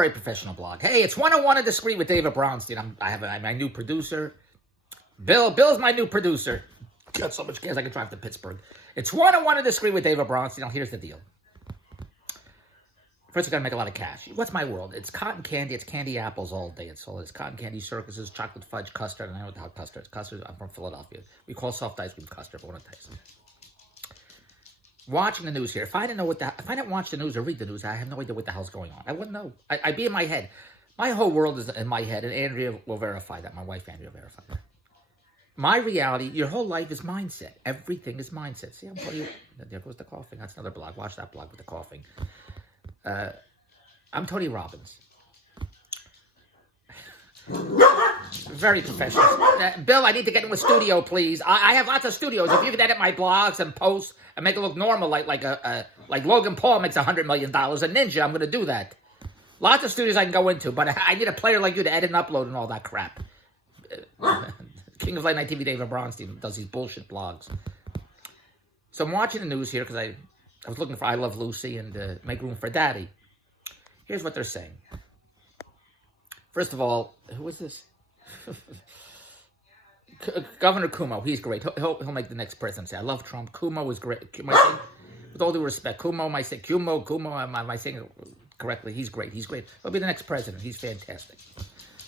Very professional blog. Hey, it's 101 and Discreet with David Bronstein. I have my new producer. Bill's my new producer. Got so much gas I can drive to Pittsburgh. It's 101 and Discreet with David Bronstein. Now, here's the deal. First, we got to make a lot of cash. What's my world? It's cotton candy. It's candy apples all day. It's cotton candy circuses, chocolate fudge, custard. And I know what the hell custard is. Custard, I'm from Philadelphia. We call soft ice cream custard, but I want to taste it. Watching the news here. If I didn't watch the news or read the news, I have no idea what the hell's going on. I wouldn't know. I'd be in my head. My whole world is in my head, and Andrea will verify that. My wife, Andrea, will verify that. My reality, your whole life is mindset. Everything is mindset. See, I'm telling you, there goes the coughing. That's another blog. Watch that blog with the coughing. I'm Tony Robbins. Very professional. Bill, I need to get in a studio, please. I have lots of studios. If you can edit my blogs and posts and make it look normal, like Logan Paul makes $100 million a ninja, I'm going to do that. Lots of studios I can go into, but I need a player like you to edit and upload and all that crap. King of Late Night TV, David Bronstein, does these bullshit blogs. So I'm watching the news here because I was looking for I Love Lucy and Make Room for Daddy. Here's what they're saying. First of all, who is this? Governor Cuomo, he's great. He'll make the next presidency. I love Trump. Cuomo is great. With all due respect, Cuomo, am I saying it correctly? He's great. He'll be the next president. He's fantastic.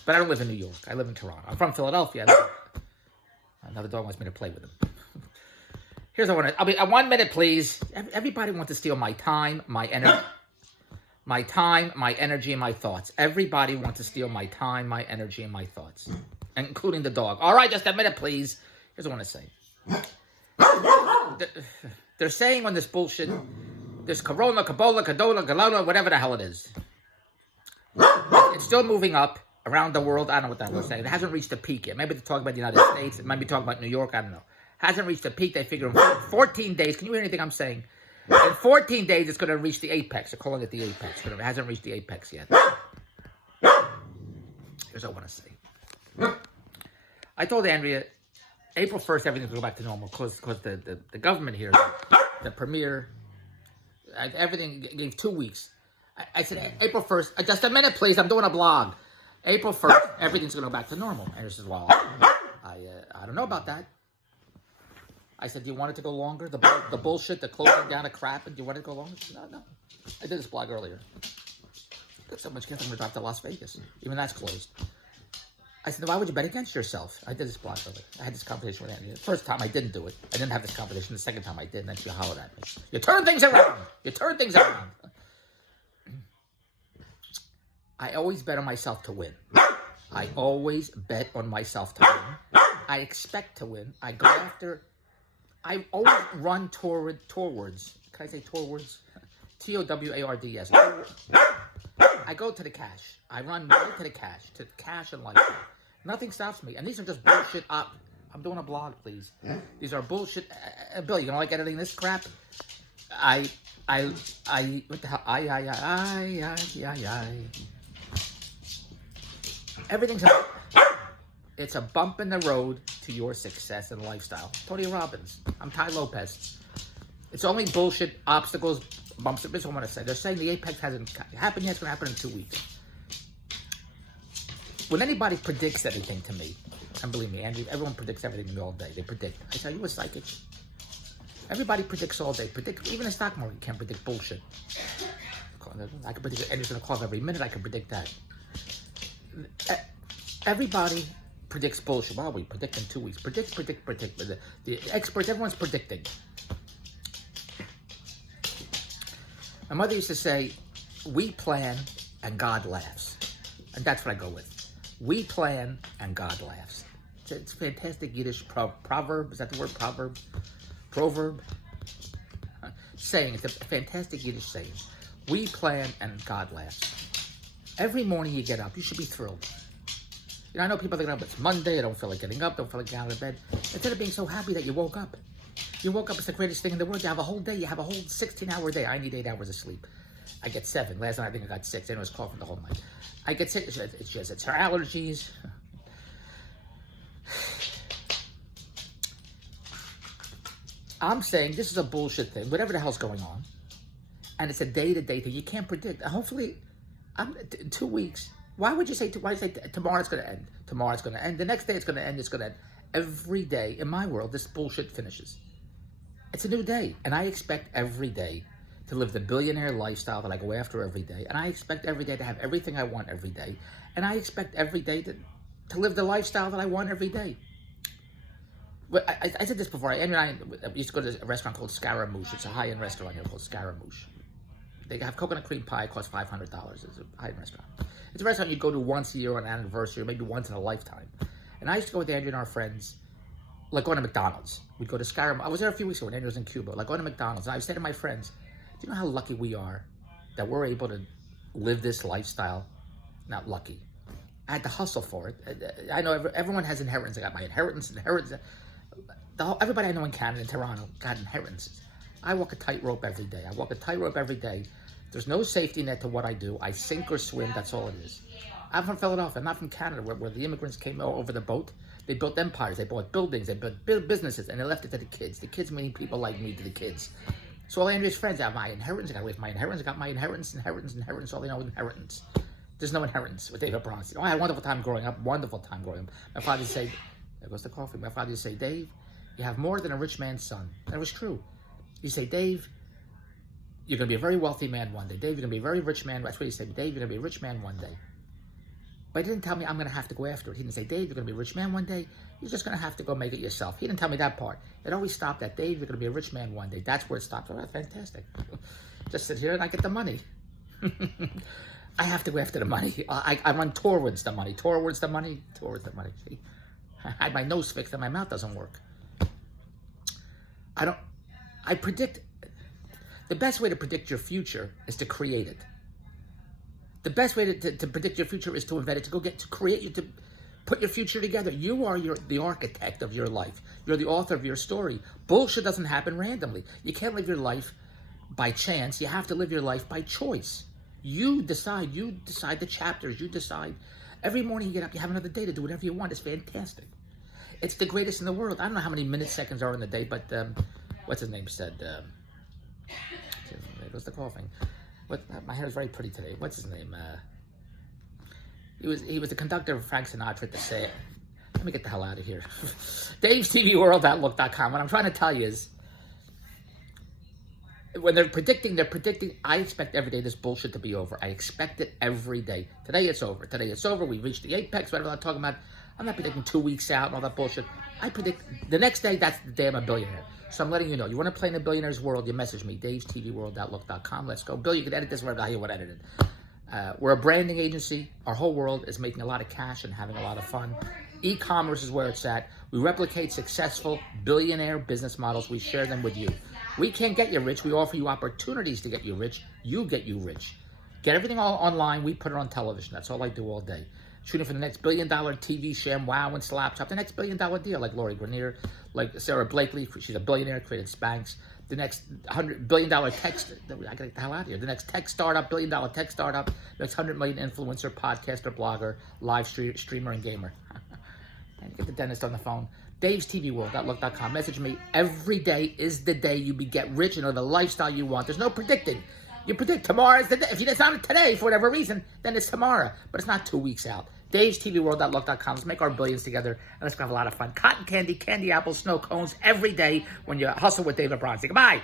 But I don't live in New York. I live in Toronto. I'm from Philadelphia. Another dog wants me to play with him. Here's what I'll be 1 minute, please. Everybody wants to steal my time, my energy. My time, my energy, and my thoughts. Everybody wants to steal my time, my energy, and my thoughts. Including the dog. All right, just a minute, please. Here's what I want to say. They're saying on this bullshit, this Corona, Cabola, Cadola, Galona, whatever the hell it is. It's still moving up around the world. I don't know what the hell they're saying. It hasn't reached a peak yet. Maybe they're talking about the United States. It might be talking about New York. I don't know. Hasn't reached a peak. They figure in 14 days. Can you hear anything I'm saying? In 14 days, it's going to reach the apex. They're calling it the apex. It hasn't reached the apex yet. Here's what I want to say. I told Andrea, April 1st, everything's going to go back to normal because the government here, the premier, everything gave 2 weeks. I said, April 1st, just a minute, please. I'm doing a blog. April 1st, everything's going to go back to normal. And she says, well, I don't know about that. I said, do you want it to go longer? The bullshit, the closing down of crap, and do you want it to go longer? She said, no. I did this blog earlier. Got so much gas, I'm going to drive to Las Vegas. Even that's closed. I said, why would you bet against yourself? I did this blog earlier. I had this competition with Andy. The first time I didn't do it. I didn't have this competition. The second time I did, and then she hollered at me. You turn things around. I always bet on myself to win. I always bet on myself to win. I expect to win. I go after... I always run towards. Can I say towards? Towards. I go to the cash. I run right to the cash and life. Nothing stops me. And these are just bullshit. I'm doing a blog, please. These are bullshit. Bill, you don't like editing this crap? What the hell? Everything's it's a bump in the road to your success and lifestyle. Tony Robbins. I'm Ty Lopez. It's only bullshit, obstacles, bumps. This is what I want to say. They're saying the apex hasn't happened yet. It's going to happen in 2 weeks. When anybody predicts anything to me, and believe me, Andrew, everyone predicts everything to me all day. They predict. I say, are you a psychic? Everybody predicts all day. Even the stock market can't predict bullshit. I can predict Andrew's going to call every minute. I can predict that. Everybody predicts bullshit. Well, we predict in 2 weeks. Predict. The experts, everyone's predicting. My mother used to say, we plan and God laughs. And that's what I go with. We plan and God laughs. It's a fantastic Yiddish proverb. Is that the word proverb? Proverb? Saying. It's a fantastic Yiddish saying. We plan and God laughs. Every morning you get up, you should be thrilled. You know, I know people are getting up, it's Monday, I don't feel like getting up, don't feel like getting out of bed. Instead of being so happy that you woke up. It's the greatest thing in the world. You have a whole day, you have a whole 16-hour day. I need 8 hours of sleep. I get 7. Last night I think I got 6. I was coughing the whole night. I get 6. It's her allergies. I'm saying this is a bullshit thing, whatever the hell's going on. And it's a day-to-day thing. You can't predict. Hopefully, In 2 weeks. Why would you say, why say tomorrow's going to end? Tomorrow's going to end. The next day it's going to end. It's going to end. Every day in my world, this bullshit finishes. It's a new day. And I expect every day to live the billionaire lifestyle that I go after every day. And I expect every day to have everything I want every day. And I expect every day to live the lifestyle that I want every day. But I said this before. Andrew and I used to go to a restaurant called Scaramouche. It's a high-end restaurant here called Scaramouche. They have coconut cream pie. It costs $500. It's a high-end restaurant. It's a restaurant you go to once a year on an anniversary, or maybe once in a lifetime. And I used to go with Andrew and our friends, like going to McDonald's. We'd go to Scaramouche. I was there a few weeks ago when Andrew was in Cuba. Like going to McDonald's. And I said to my friends, do you know how lucky we are that we're able to live this lifestyle? Not lucky. I had to hustle for it. I know everyone has inheritance. I got my inheritance. Everybody I know in Canada and Toronto got inheritances. I walk a tightrope every day. I walk a tightrope every day. There's no safety net to what I do. I sink or swim. That's all it is. I'm from Philadelphia. I'm not from Canada, where the immigrants came over the boat. They built empires. They bought buildings. They built businesses, and they left it to the kids. The kids meaning people like me to the kids. So all Andrew's friends have my inheritance. I got away from my inheritance. I got my inheritance. All they know is inheritance. There's no inheritance with David Bronstein. Oh, I had a wonderful time growing up. Wonderful time growing up. My father used to say, there goes the coffee. My father used to say, Dave, you have more than a rich man's son. And it was true. You say, Dave, you're going to be a very wealthy man one day. Dave, you're going to be a very rich man. That's what he said. Dave, you're going to be a rich man one day. But he didn't tell me I'm going to have to go after it. He didn't say, Dave, you're going to be a rich man one day. You're just going to have to go make it yourself. He didn't tell me that part. It always stopped at, Dave, you're going to be a rich man one day. That's where it stopped. Oh, that's fantastic. Just sit here and I get the money. I have to go after the money. I'm on towards the money. Towards the money. Towards the money. See? I had my nose fixed and my mouth doesn't work. I predict. The best way to predict your future is to create it. The best way to predict your future is to invent it, to create you, to put your future together. You are the architect of your life. You're the author of your story. Bullshit doesn't happen randomly. You can't live your life by chance. You have to live your life by choice. You decide the chapters. You decide. Every morning you get up, you have another day to do whatever you want. It's fantastic. It's the greatest in the world. I don't know how many minutes, seconds are in the day, but what's his name said? There goes the coughing. My hair is very pretty today. What's his name? He was the conductor of Frank Sinatra at the set. Let me get the hell out of here. Dave'sTVWorld.look.com. What I'm trying to tell you is, when they're predicting, I expect every day this bullshit to be over. I expect it every day. Today it's over. We reached the apex, whatever I'm talking about. I'm not predicting 2 weeks out and all that bullshit. I predict the next day, that's the day I'm a billionaire. So I'm letting you know. You want to play in a billionaire's world, you message me, Dave'sTVWorld.look.com. Let's go. Bill, you can edit this wherever you want to edit it. We're a branding agency. Our whole world is making a lot of cash and having a lot of fun. E-commerce is where it's at. We replicate successful billionaire business models. We share them with you. We can't get you rich. We offer you opportunities to get you rich. You get you rich. Get everything all online. We put it on television. That's all I do all day. Shooting for the next $1 billion TV sham, wow, and slap chop. The next $1 billion deal, like Lori Grenier, like Sarah Blakely. She's a billionaire, created Spanx. The next $100 billion tech, I gotta get the hell out of here. The next tech startup, $1 billion tech startup. The next 100 million influencer, podcaster, blogger, live streamer, and gamer. Get the dentist on the phone. Dave'sTVWorld.look.com. Message me. Every day is the day you get rich and know the lifestyle you want. There's no predicting. You predict tomorrow's the day. If it's not today for whatever reason, then it's tomorrow. But it's not 2 weeks out. Dave'sTVWorld.look.com. Let's make our billions together, and let's have a lot of fun. Cotton candy, candy apples, snow cones every day when you hustle with David Bronstein. Goodbye.